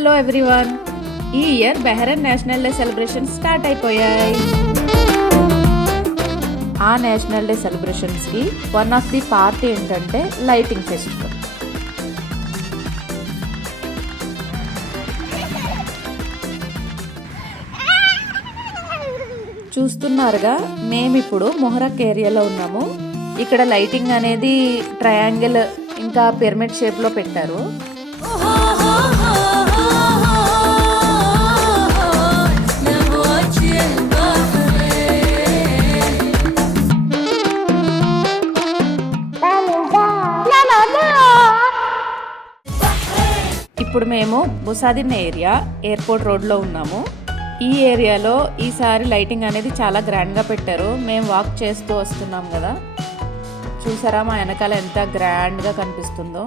Hello everyone, ఈ year Bahrain national day celebrations start అయిపోయాయి. ఆ నేషనల్ డే సెలబ్రేషన్స్కి వన్ ఆఫ్ ది పార్ట్ ఏంటంటే లైటింగ్ ఫెస్టివల్. చూస్తున్నారుగా, మేమిప్పుడు మొహరక్ ఏరియాలో ఉన్నాము. ఇక్కడ లైటింగ్ అనేది ట్రయాంగిల్ ఇంకా పిరమిడ్ షేప్లో పెట్టారు. ఇప్పుడు మేము బుసాదిన్ ఏరియా ఎయిర్పోర్ట్ రోడ్లో ఉన్నాము. ఈ ఏరియాలో ఈసారి లైటింగ్ అనేది చాలా గ్రాండ్గా పెట్టారు. మేము వాక్ చేస్తూ వస్తున్నాం కదా, చూసారా మా వెనకాల ఎంత గ్రాండ్గా కనిపిస్తుందో.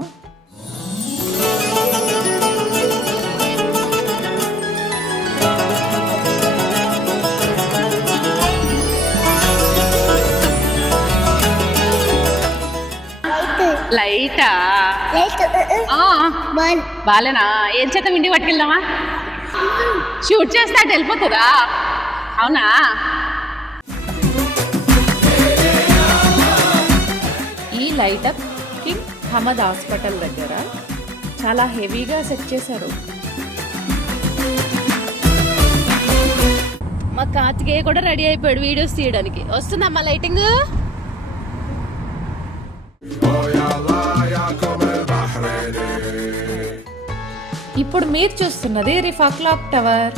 లైటా బాలేనా? ఏం చేద్దాం, ఇంటికి పట్టుకెళ్దామా? షూట్ చేస్తే అటు వెళ్ళిపోతుందా? అవునా? ఈ లైటప్ కింగ్ హమద్ హాస్పిటల్ దగ్గర చాలా హెవీగా సెట్ చేశారు. మా కార్తికేయ కూడా రెడీ అయిపోయాడు వీడియోస్ తీయడానికి. వస్తుందమ్మా లైటింగ్. ఇప్పుడు మీరు చూస్తున్నది రిఫా క్లాక్ టవర్.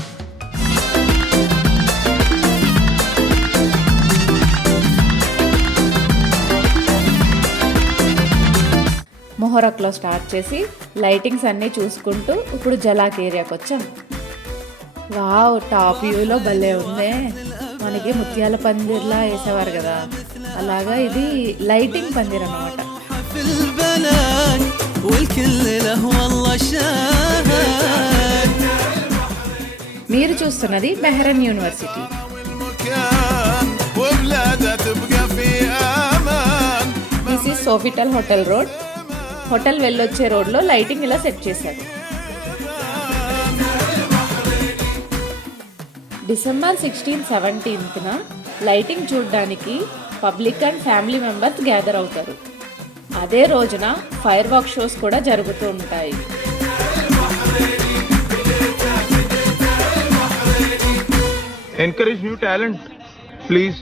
మొహరక్లో స్టార్ట్ చేసి లైటింగ్స్ అన్నీ చూసుకుంటూ ఇప్పుడు జలాక్ ఏరియాకి వచ్చాం. వావ్, టాప్ వ్యూలో భలే ఉందే. మనకి ముత్యాల పందిర్లా వేసేవారు కదా, అలాగా ఇది లైటింగ్ పందిర్ అన్నమాట. మీరు చూస్తున్నది Bahrain university. This is Sofitel hotel road. Hotel వెళ్ళొచ్చే రోడ్లో లైటింగ్ ఇలా సెట్ చేశారు. డిసెంబర్ 16, 17న లైటింగ్ చూడడానికి public and family members gather అవుతారు. అదే రోజున ఫైర్ వర్క్ షోస్ కూడా జరుగుతూ ఉంటాయి. Encourage new talent, please.